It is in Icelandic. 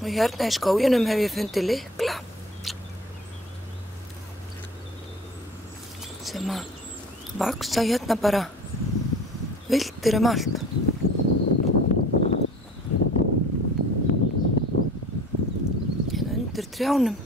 Og hérna í skóginum hef ég fundið lykla sem að vaxa hérna bara villtir allt. Hérna undir trjánum